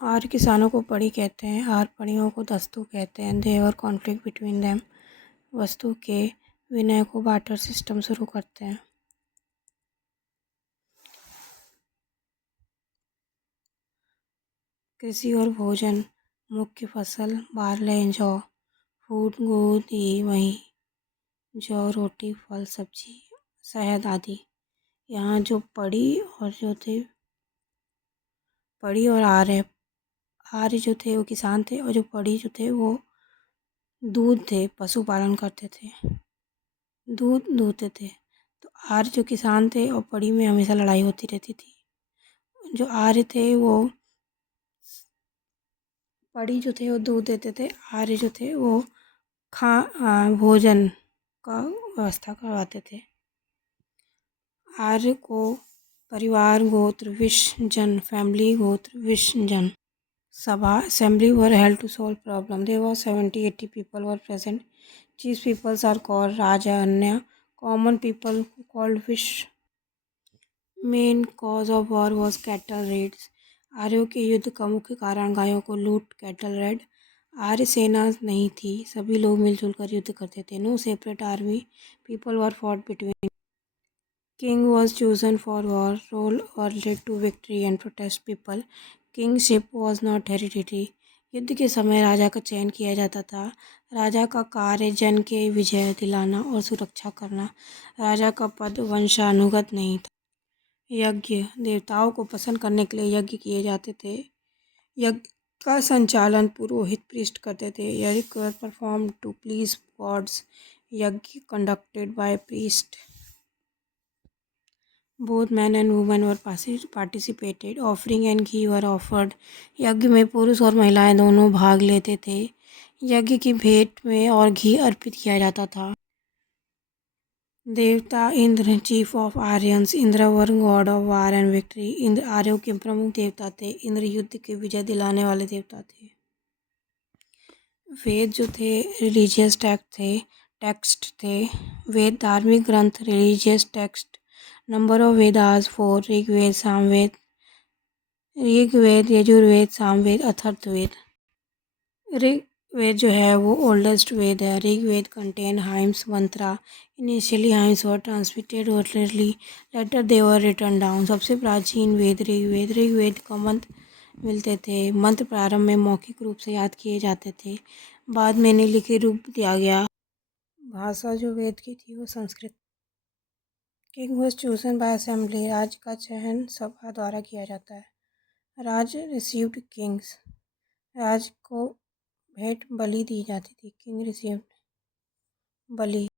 आर्य किसानों को पड़ी कहते हैं। आर्य पड़ियों को दस्तू कहते हैं। देवर कॉन्फ्लिक्ट बिटवीन देम। वस्तु के विनय को बार्टर सिस्टम शुरू करते हैं। कृषि और भोजन। मुख्य फसल बारले जौ। फूड दूध घी वही जौ रोटी फल सब्जी शहद आदि। यहाँ जो पड़ी और आर्य जो थे वो किसान थे और जो पड़ी जो थे वो दूध थे, पशुपालन करते थे, दूध दूहते थे। तो आर्य जो किसान थे और पड़ी में हमेशा लड़ाई होती रहती थी। जो आर्य थे वो पड़ी जो थे वो दूध देते थे, आर्य जो थे वो भोजन का व्यवस्था करवाते थे। आर्य को परिवार गोत्र विश्व जन फैमिली गोत्र विश्व जन सभा assembly were held to solve problem. There were 70-80 people were present. Chief peoples are called Raja Anya. Common people called Vish. Main cause of war was cattle raids. आर्यों के युद्ध का मुख्य कारण गायों को लूट कैटल रेड। आर्य सेना नहीं थी, सभी लोग मिलजुल कर युद्ध करते थे। No separate army, people were fought between. King was chosen for war, role or led to victory and protest people. Kingship was not hereditary. युद्ध के समय राजा का चयन किया जाता था। राजा का कार्य जन के विजय दिलाना और सुरक्षा करना। राजा का पद वंशानुगत नहीं था। यज्ञ देवताओं को प्रसन्न करने के लिए यज्ञ किए जाते थे। यज्ञ का संचालन पुरोहित पृष्ठ करते थे। यज्ञ परफॉर्म टू प्लीज गॉड्स। यज्ञ conducted by priest. Both men and women were participated. Offering and ghee were offered. यज्ञ में पुरुष और महिलाएं दोनों भाग लेते थे। यज्ञ की भेंट में और घी अर्पित किया जाता था। देवता Indra chief of Aryans. Indra were God of war and victory. Indra आर्यों के प्रमुख देवता थे। इंद्र युद्ध के विजय दिलाने वाले देवता थे। वेद जो थे रिलीजियस टेक्स्ट थे। वेद धार्मिक ग्रंथ religious text. Number of Vedas 4। Rigveda Yajurveda Samaveda Atharvaveda. Rigveda जो है वो ओल्डेस्ट वेद है। Rigveda contain hymns mantra. Initially hymns were transmitted orally, later they were written down. सबसे प्राचीन वेद ऋग्वेद। ऋग्वेद का मंत्र मिलते थे। मंत्र प्रारंभ में मौखिक रूप से याद किए जाते थे, बाद में इन्हें लिखित रूप दिया गया। भाषा जो वेद की थी वो Sanskrit. King was chosen by assembly. राज का चयन सभा द्वारा किया जाता है। राज रिसीव्ड किंग्स। राज को भेंट बलि दी जाती थी। किंग रिसीव्ड बलि।